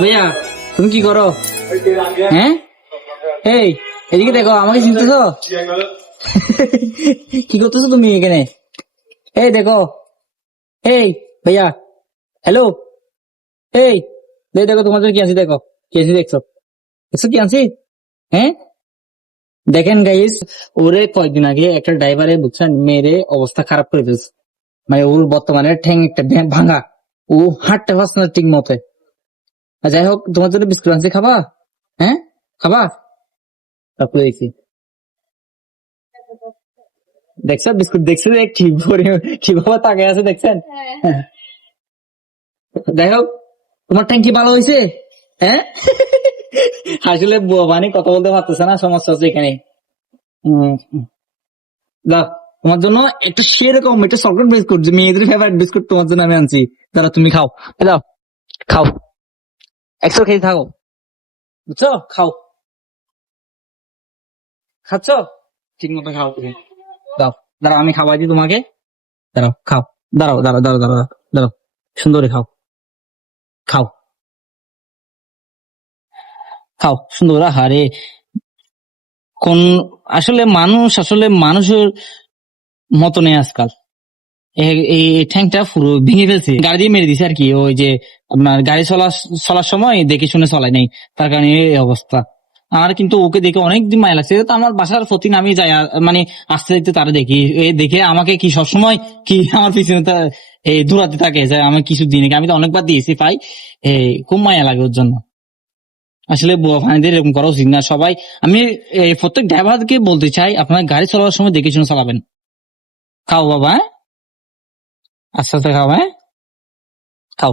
ভাইয়া তুমি কি করো? হ্যাঁ, এই এদিকে দেখো, আমাকে চিনতেছো? কি করতেছো তুমি এখানে? এই দেখো, এই ভাইয়া, হ্যালো, এই দেখো তোমার জন্য কি আনছি, দেখো কি আনছি, দেখছো দেখছো কি আনছি? হ্যাঁ, দেখেন গাইস, ওরে কয়েকদিন আগে একটা ড্রাইভারে বুঝছেন মেরে অবস্থা খারাপ করে ফেলছে। মানে ওর বর্তমানে ঠ্যাং একটা ভাঙা, ও হাঁটতে পারছে না ঠিক মতে। যাই হোক, তোমার জন্য বিস্কুট আনছি, খাবা? হ্যাঁ, খাবা? তারপরে দেখছি, দেখছো বিস্কুট, দেখছো যে কিভাবে তাকায় আছে, দেখছেন? হ্যাঁ। যাই হোক, তোমার ট্যাঙ্কি ভালো হয়েছে? হ্যাঁ। আসলে বুয়া মানে কথা বলতে পারতেছে না, সমস্যা হচ্ছে এখানে। উম, দাও, তোমার জন্য একটা সেরকম একটা চকলেট বিস্কুট, যে মেয়েদের ফেভারিট বিস্কুট, তোমার জন্য আমি আনছি। দাঁড়া, তুমি খাও। দাও, খাও, একশো খেয়ে থাকো, বুঝছো? খাও, খাচ্ছ? ঠিক মতো খাও তুমি। দাও, দাঁড়াও, আমি খাওয়াই দিই তোমাকে। দাঁড়াও, খাও। দাঁড়াও দাঁড়াও দাঁড়াও দাঁড়াও দাঁড়াও, সুন্দরী খাও, খাও, খাও সুন্দর। আহারে, কোন, আসলে মানুষের মতো নেই আজকাল। এই ঠ্যাংটা পুরো ভেঙে ফেলছে, গাড়ি দিয়ে মেরে দিছে আর কি। ওই যে আপনার গাড়ি চলার সময় দেখে শুনে চলাই নাই, তার কারণে এই অবস্থা। আমার কিন্তু ওকে দেখে অনেক দিন মায়া লাগছে। তো আমার বাসার প্রতি আমি যাই, মানে আসতে দেখতে তারা দেখি, এ দেখে আমাকে কি সবসময় কি আমার পিছনে দূরাতে থাকে, যে আমি কিছু দিন আমি তো অনেকবার দিয়েছি পাই। খুব মায়া লাগে ওর জন্য। আসলে বুয়া ভাইদের এরকম করা উচিত না সবাই। আমি প্রত্যেক ড্রাইভারকে বলতে চাই, আপনার গাড়ি চালানোর সময় দেখে শুনে চালাবেন। খাও বাবা, হ্যাঁ? আস্তে আস্তে খাও, হ্যাঁ? খাও।